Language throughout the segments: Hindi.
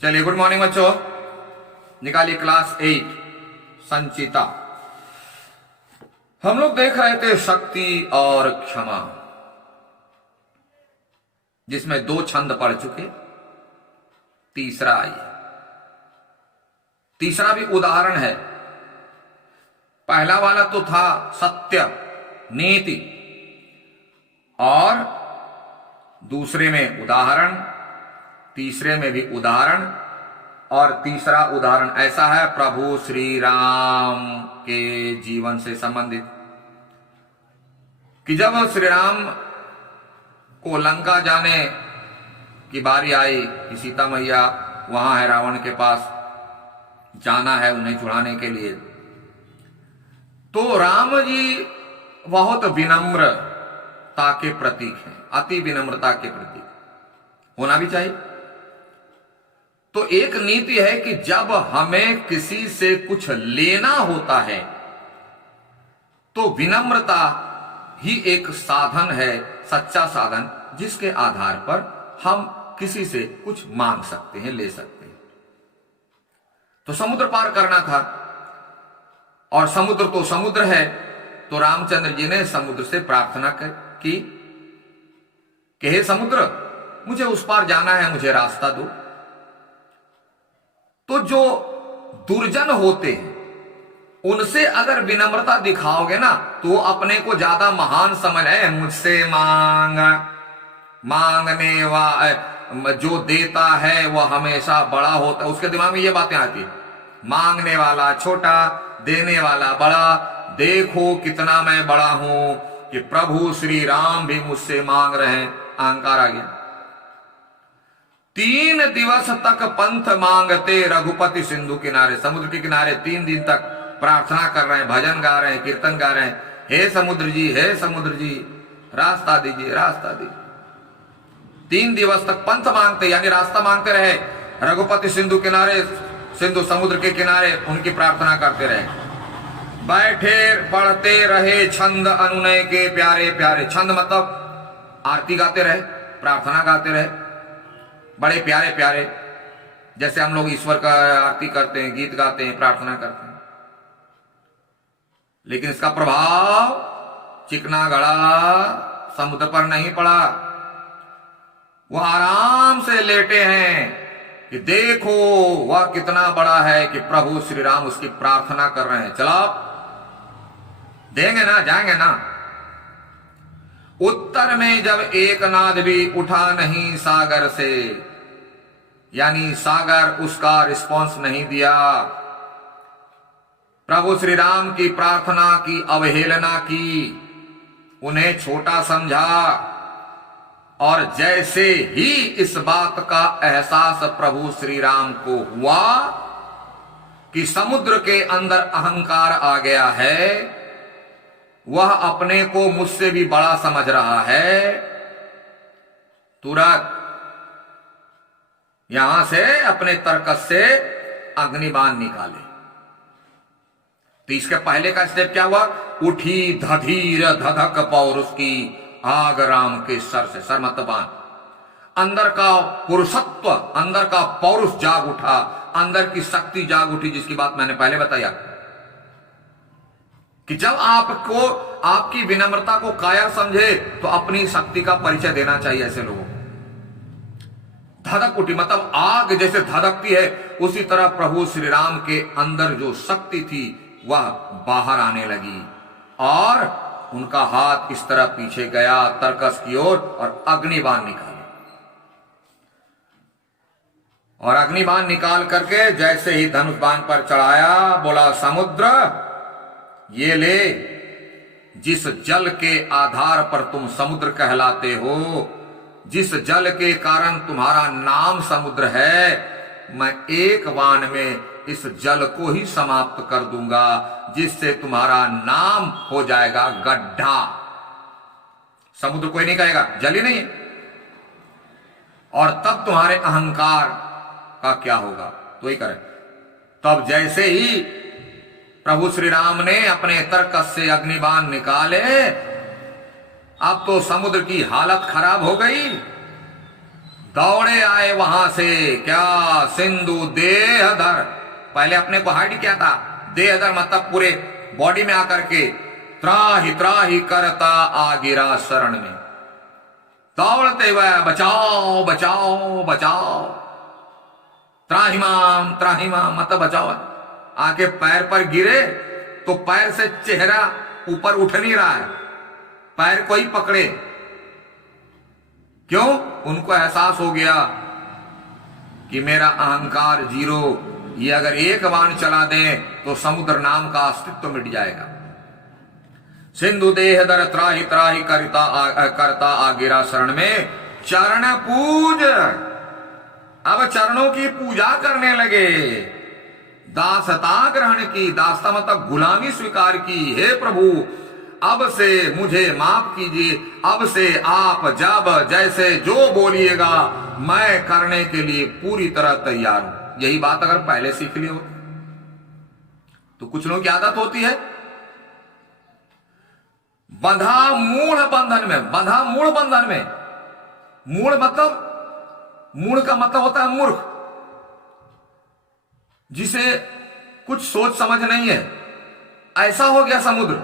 चलिए, गुड मॉर्निंग बच्चों। निकालिए क्लास 8 संचिता। हम लोग देख रहे थे शक्ति और क्षमा, जिसमें 2 छंद पढ़ चुके, तीसरा आइए। तीसरा भी उदाहरण है। पहला वाला तो था सत्य नीति, और दूसरे में उदाहरण, तीसरे में भी उदाहरण, और तीसरा उदाहरण ऐसा है प्रभु श्री राम के जीवन से संबंधित कि जब श्री राम को लंका जाने की बारी आई कि सीता मैया वहां है, रावण के पास जाना है उन्हें छुड़ाने के लिए, तो राम जी बहुत विनम्रता के प्रतीक हैं, अति विनम्रता के प्रतीक होना भी चाहिए। तो एक नीति है कि जब हमें किसी से कुछ लेना होता है तो विनम्रता ही एक साधन है, सच्चा साधन, जिसके आधार पर हम किसी से कुछ मांग सकते हैं, ले सकते हैं। तो समुद्र पार करना था, और समुद्र तो समुद्र है, तो रामचंद्र जी ने समुद्र से प्रार्थना की कि हे समुद्र, मुझे उस पार जाना है, मुझे रास्ता दो। तो जो दुर्जन होते हैं उनसे अगर विनम्रता दिखाओगे ना, तो अपने को ज्यादा महान समझ है, मुझसे मांगने वाला जो देता है वह हमेशा बड़ा होता है। उसके दिमाग में ये बातें आती है, मांगने वाला छोटा, देने वाला बड़ा। देखो कितना मैं बड़ा हूं कि प्रभु श्री राम भी मुझसे मांग रहे हैं। अहंकार आ गया। 3 दिवस तक पंथ मांगते रघुपति सिंधु किनारे, समुद्र के किनारे 3 दिन तक प्रार्थना कर रहे हैं, भजन गा रहे हैं, कीर्तन गा रहे हैं, हे समुद्र जी, हे समुद्र जी, रास्ता दीजिए, रास्ता दीजिए। 3 दिवस तक पंथ मांगते, यानी रास्ता मांगते रहे। रघुपति सिंधु किनारे, सिंधु समुद्र के किनारे उनकी प्रार्थना करते रहे। बैठे पढ़ते रहे छंद अनुनय के प्यारे प्यारे। छंद मतलब आरती गाते रहे, प्रार्थना गाते रहे, बड़े प्यारे प्यारे, जैसे हम लोग ईश्वर का आरती करते हैं, गीत गाते हैं, प्रार्थना करते हैं। लेकिन इसका प्रभाव चिकना गड़ा समुद्र पर नहीं पड़ा। वह आराम से लेटे हैं कि देखो वह कितना बड़ा है कि प्रभु श्री राम उसकी प्रार्थना कर रहे हैं। चलो देंगे ना, जाएंगे ना। उत्तर में जब एक नाद भी उठा नहीं सागर से, यानी सागर उसका रिस्पॉन्स नहीं दिया। प्रभु श्री राम की प्रार्थना की अवहेलना की, उन्हें छोटा समझा। और जैसे ही इस बात का एहसास प्रभु श्री राम को हुआ कि समुद्र के अंदर अहंकार आ गया है, वह अपने को मुझसे भी बड़ा समझ रहा है, तुरंत यहां से अपने तर्कस से अग्निबाण निकाले। तो इसके पहले का स्टेप क्या हुआ? उठी धधीर धधक पौरुष की आग राम के सर से। सर मतलब बाण। अंदर का पुरुषत्व, अंदर का पौरुष जाग उठा, अंदर की शक्ति जाग उठी, जिसकी बात मैंने पहले बताया कि जब आपको आपकी विनम्रता को कायर समझे तो अपनी शक्ति का परिचय देना चाहिए ऐसे लोगों को। धधक उठी मतलब आग जैसे धधकती है, उसी तरह प्रभु श्री राम के अंदर जो शक्ति थी वह बाहर आने लगी, और उनका हाथ इस तरह पीछे गया तर्कस की ओर, और अग्निबाण निकाले। और अग्निबाण निकाल करके जैसे ही धनुष बाण पर चढ़ाया, बोला समुद्र ये ले, जिस जल के आधार पर तुम समुद्र कहलाते हो, जिस जल के कारण तुम्हारा नाम समुद्र है, मैं एक बाण में इस जल को ही समाप्त कर दूंगा, जिससे तुम्हारा नाम हो जाएगा गड्ढा। समुद्र कोई नहीं कहेगा, जल ही नहीं। और तब तुम्हारे अहंकार का क्या होगा? तो ही करे। तब जैसे ही प्रभु श्री राम ने अपने तर्कस से अग्निबाण निकाले, अब तो समुद्र की हालत खराब हो गई। दौड़े आए वहां से, क्या सिंधु देहधर, पहले अपने को हाइड किया था, देहधर मतलब पूरे बॉडी में आकर के त्राही त्राही करता आ गिरा शरण में, दौड़ते हुए बचाओ बचाओ बचाओ, त्राहिमाम मतलब बचाओ। आके पैर पर गिरे तो पैर से चेहरा ऊपर उठ नहीं रहा है, पैर को ही पकड़े। क्यों? उनको एहसास हो गया कि मेरा अहंकार जीरो, ये अगर एक बाण चला दे तो समुद्र नाम का अस्तित्व मिट जाएगा। सिंधु देहधर त्राही त्राही करता आ गिरा शरण में, चरण पूज, अब चरणों की पूजा करने लगे। दासता ग्रहण की, दासता मतलब गुलामी स्वीकार की, हे प्रभु अब से मुझे माफ कीजिए, अब से आप जब जैसे जो बोलिएगा मैं करने के लिए पूरी तरह तैयार हूं। यही बात अगर पहले सीख ली होती तो कुछ लोगों की आदत होती है बंधा मूढ़ बंधन में, बंधा मूढ़ बंधन में, मूढ़ मतलब, मूढ़ का मतलब होता है मूर्ख, जिसे कुछ सोच समझ नहीं है। ऐसा हो गया समुद्र।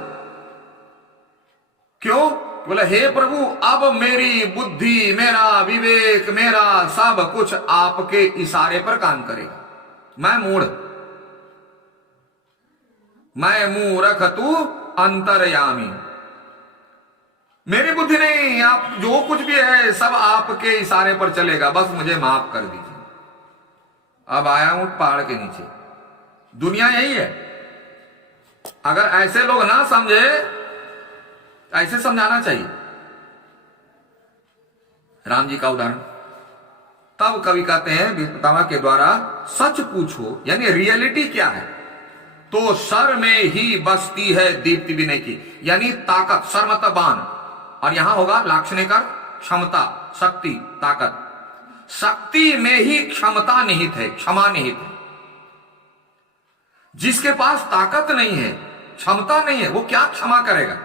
क्यों? बोले हे प्रभु अब मेरी बुद्धि, मेरा विवेक, मेरा सब कुछ आपके इशारे पर काम करेगा। मैं मूढ़, मैं मूर्ख तू अंतर्यामी, मेरी बुद्धि नहीं, आप जो कुछ भी है सब आपके इशारे पर चलेगा, बस मुझे माफ कर दीजिए। अब आया हूं पहाड़ के नीचे। दुनिया यही है। अगर ऐसे लोग ना समझे, ऐसे समझाना चाहिए। राम जी का उदाहरण, तब कवि कहते हैं विस्तावा के द्वारा, सच पूछो यानी रियलिटी क्या है, तो सर में ही बसती है दीप्ति विनय की, यानी ताकत, सर मतलब बाण, और यहां होगा लाक्षणिक क्षमता, शक्ति, ताकत। शक्ति में ही क्षमता निहित है, क्षमा निहित है। जिसके पास ताकत नहीं है, क्षमता नहीं है, वो क्या क्षमा करेगा?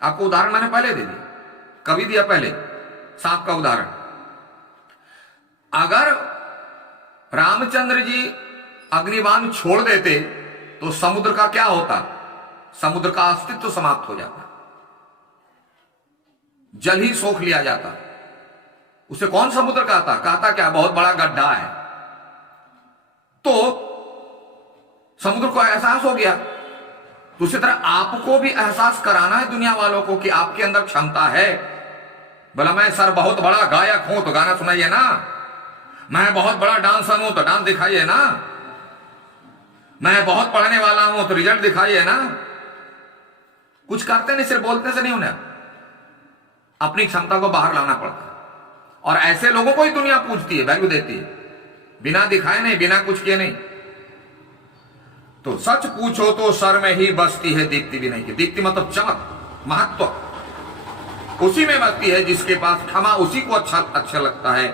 आपको उदाहरण मैंने पहले दे दिया, कभी दिया पहले, सांप का उदाहरण। अगर रामचंद्र जी अग्निबाण छोड़ देते तो समुद्र का क्या होता? समुद्र का अस्तित्व समाप्त हो जाता, जल ही सोख लिया जाता। उसे कौन समुद्र कहता? कहता क्या? बहुत बड़ा गड्ढा है। तो समुद्र को एहसास हो गया। तो उसी तरह आपको भी एहसास कराना है दुनिया वालों को कि आपके अंदर क्षमता है। बोला मैं सर बहुत बड़ा गायक हूं तो गाना सुनाइए ना, मैं बहुत बड़ा डांसर हूं तो डांस दिखाइए ना, मैं बहुत पढ़ने वाला हूं तो रिजल्ट दिखाइए ना। कुछ करते नहीं, सिर्फ बोलते से नहीं उन्हें, अपनी क्षमता को बाहर लाना पड़ता है। और ऐसे लोगों को ही दुनिया पूछती है, वैल्यू देती है, बिना दिखाए नहीं, बिना कुछ किए नहीं। तो सच पूछो तो सर में ही बसती है दीप्ति विनय की। दीप्ति मतलब चमक, महत्व, उसी में बसती है जिसके पास क्षमा, उसी को अच्छा लगता है।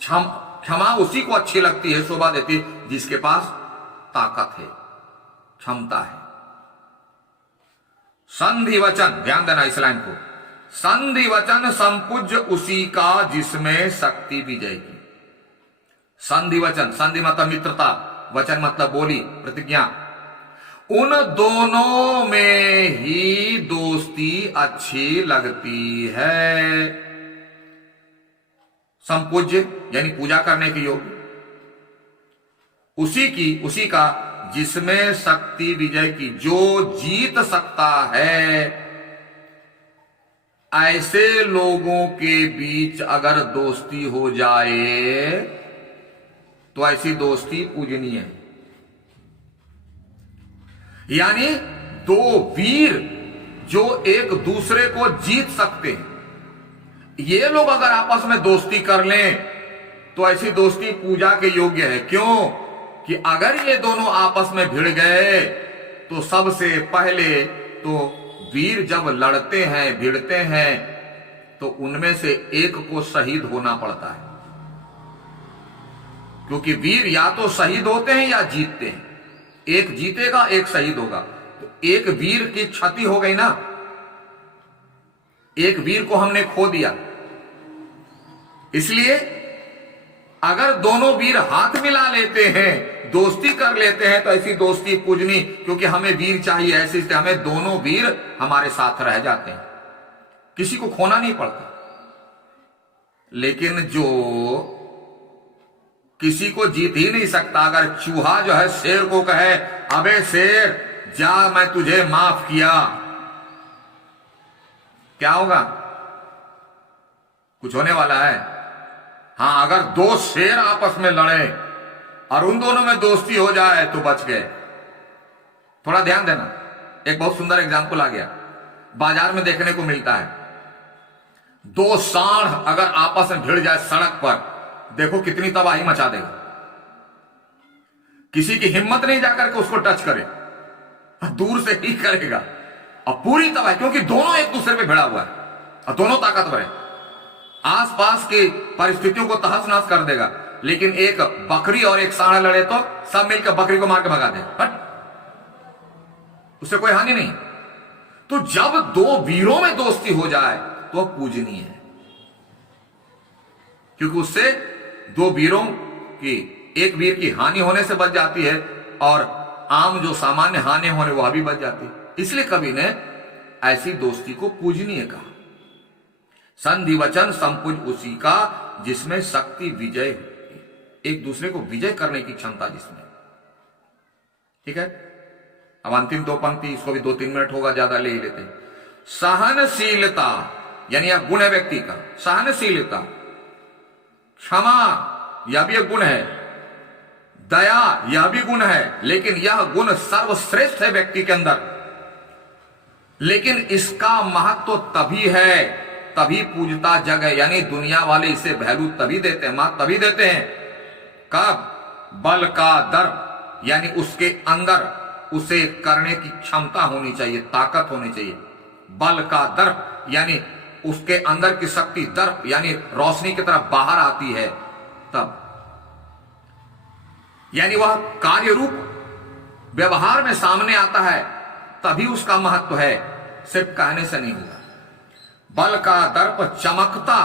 क्षमा उसी को अच्छी लगती है, शोभा देती है जिसके पास ताकत है, क्षमता है। संधि वचन, ध्यान देना इस लाइन को, संधि वचन संपूज्य उसी का जिसमें शक्ति विजय की। संधि वचन, संधि मतलब मित्रता, वचन मतलब बोली, प्रतिज्ञा। उन दोनों में ही दोस्ती अच्छी लगती है। संपूज्य यानी पूजा करने के योग्य, उसी का जिसमें शक्ति विजय की, जो जीत सकता है। ऐसे लोगों के बीच अगर दोस्ती हो जाए तो ऐसी दोस्ती पूजनीय है। यानी दो वीर जो एक दूसरे को जीत सकते हैं, ये लोग अगर आपस में दोस्ती कर लें तो ऐसी दोस्ती पूजा के योग्य है। क्यों? कि अगर ये दोनों आपस में भिड़ गए तो सबसे पहले तो वीर जब लड़ते हैं, भिड़ते हैं, तो उनमें से एक को शहीद होना पड़ता है। क्योंकि वीर या तो शहीद होते हैं या जीतते हैं, एक जीतेगा एक शहीद होगा। तो एक वीर की क्षति हो गई ना, एक वीर को हमने खो दिया, इसलिए अगर दोनों वीर हाथ मिला लेते हैं, दोस्ती कर लेते हैं, तो ऐसी दोस्ती पूजनी, क्योंकि हमें वीर चाहिए, ऐसी हमें दोनों वीर हमारे साथ रह जाते हैं, किसी को खोना नहीं पड़ता। लेकिन जो किसी को जीत ही नहीं सकता, अगर चूहा जो है शेर को कहे अबे शेर जा मैं तुझे माफ किया, क्या होगा? कुछ होने वाला है? हां, अगर दो शेर आपस में लड़े और उन दोनों में दोस्ती हो जाए तो बच गए। थोड़ा ध्यान देना, एक बहुत सुंदर एग्जांपल आ गया, बाजार में देखने को मिलता है। दो सांड अगर आपस में भिड़ जाए सड़क पर, देखो कितनी तबाही मचा देगा। किसी की हिम्मत नहीं जाकर के उसको टच करे, दूर से ही करेगा और पूरी तबाही, क्योंकि दोनों एक दूसरे पे भिड़ा हुआ है और दोनों ताकतवर है, आसपास की परिस्थितियों को तहस नहस कर देगा। लेकिन एक बकरी और एक सांड लड़े तो सब मिलकर बकरी को मार के भगा दे, उससे कोई हानि नहीं। तो जब दो वीरों में दोस्ती हो जाए तो पूजनीय है, क्योंकि उससे दो वीरों की, एक वीर की हानि होने से बच जाती है और आम जो सामान्य हानि होने वह भी बच जाती है। इसलिए कवि ने ऐसी दोस्ती को पूजनीय कहा। संधि वचन संपुज उसी का जिसमें शक्ति विजय होती है, एक दूसरे को विजय करने की क्षमता जिसमें। ठीक है, अब अंतिम दो पंक्ति, इसको भी 2-3 मिनट होगा, ज्यादा ले ही लेते। सहनशीलता यानी यह गुण है व्यक्ति का, सहनशीलता, क्षमा यह भी एक गुण है, दया यह भी गुण है, लेकिन यह गुण सर्वश्रेष्ठ है व्यक्ति के अंदर। लेकिन इसका महत्व तभी है, तभी पूजता जग है, यानी दुनिया वाले इसे वैल्यू तभी देते हैं, महत्व तभी देते हैं कब? बल का दर्प, यानी उसके अंदर उसे करने की क्षमता होनी चाहिए, ताकत होनी चाहिए। बल का दर्प यानी उसके अंदर की शक्ति, दर्प यानी रोशनी की तरफ बाहर आती है तब, यानी वह कार्य रूप व्यवहार में सामने आता है, तभी उसका महत्व है, सिर्फ कहने से नहीं होगा। बल का दर्प चमकता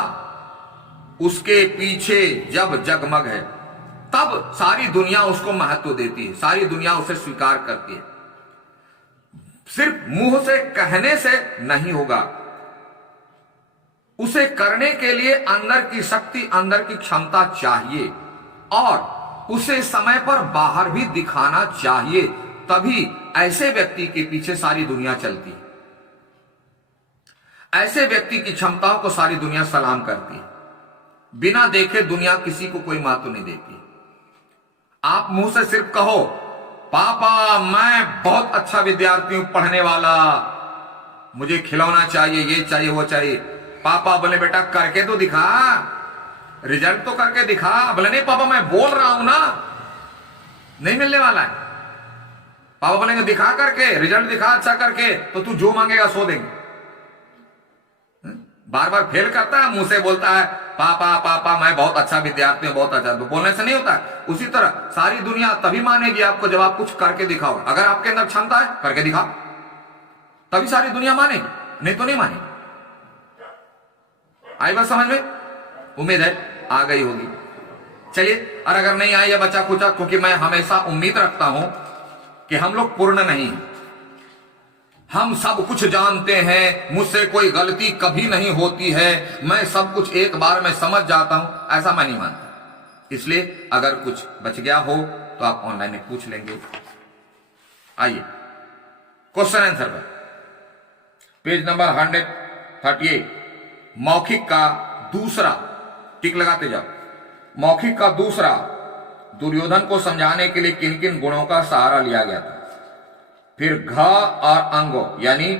उसके पीछे जब जगमग है, तब सारी दुनिया उसको महत्व देती है, सारी दुनिया उसे स्वीकार करती है। सिर्फ मुंह से कहने से नहीं होगा, उसे करने के लिए अंदर की शक्ति, अंदर की क्षमता चाहिए और उसे समय पर बाहर भी दिखाना चाहिए, तभी ऐसे व्यक्ति के पीछे सारी दुनिया चलती है, ऐसे व्यक्ति की क्षमताओं को सारी दुनिया सलाम करती है। बिना देखे दुनिया किसी को कोई महत्व नहीं देती। आप मुंह से सिर्फ कहो पापा मैं बहुत अच्छा विद्यार्थी हूं, पढ़ने वाला, मुझे खिलौना चाहिए, ये चाहिए, वो चाहिए। पापा बोले बेटा करके तो दिखा, रिजल्ट तो करके दिखा। बोले नहीं पापा मैं बोल रहा हूं ना, नहीं मिलने वाला है। पापा बोलेंगे दिखा करके, रिजल्ट दिखा अच्छा करके, तो तू जो मांगेगा सो देंगे। बार बार फेल करता है, मुंह से बोलता है पापा पापा मैं बहुत अच्छा विद्यार्थी हूं, बहुत अच्छा, तो बोलने से नहीं होता है। उसी तरह सारी दुनिया तभी मानेगी आपको जब आप कुछ करके दिखाओ। अगर आपके अंदर क्षमता है, करके दिखाओ, तभी सारी दुनिया मानेगी, नहीं तो नहीं मानेगी। आई बात समझ में? उम्मीद है आ गई होगी। चलिए, और अगर नहीं आई है बचा खुचा, क्योंकि मैं हमेशा उम्मीद रखता हूं कि हम लोग पूर्ण नहीं, हम सब कुछ जानते हैं, मुझसे कोई गलती कभी नहीं होती है, मैं सब कुछ एक बार में समझ जाता हूं, ऐसा मैं नहीं मानता। इसलिए अगर कुछ बच गया हो तो आप ऑनलाइन में पूछ लेंगे। आइए क्वेश्चन आंसर पर, पेज नंबर 138, मौखिक का दूसरा, टिक लगाते जाओ। मौखिक का दूसरा, दुर्योधन को समझाने के लिए किन किन गुणों का सहारा लिया गया था। फिर घ और अंगो यानी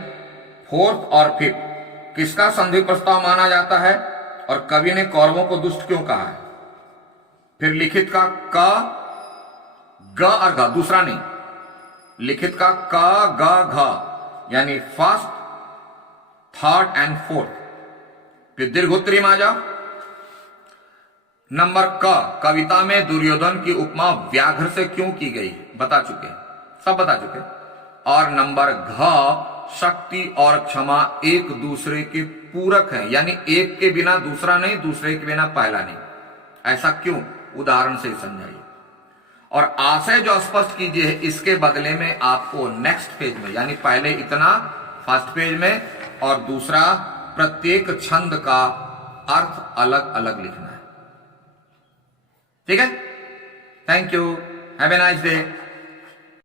फोर्थ और फिफ्थ किसका संधि प्रस्ताव माना जाता है और कवि ने कौरवों को दुष्ट क्यों कहा है। फिर लिखित का क, ग और घ, दूसरा नहीं, लिखित का क ग घ यानी फर्स्ट, थर्ड एंड फोर्थ। फिर दीर्घोत्तरी में आ जाओ। नंबर क, कविता में दुर्योधन की उपमा व्याघ्र से क्यों की गई, बता चुके, सब बता चुके। और नंबर घ, शक्ति और क्षमा एक दूसरे के पूरक हैं, यानी एक के बिना दूसरा नहीं, दूसरे के बिना पहला नहीं। ऐसा क्यों, उदाहरण से समझाइए। और आशय जो स्पष्ट कीजिए, इसके बदले में आपको नेक्स्ट पेज में, यानी पहले इतना फर्स्ट पेज में और दूसरा प्रत्येक छंद का अर्थ अलग अलग लिखना है। ठीक है, thank you, have a nice day.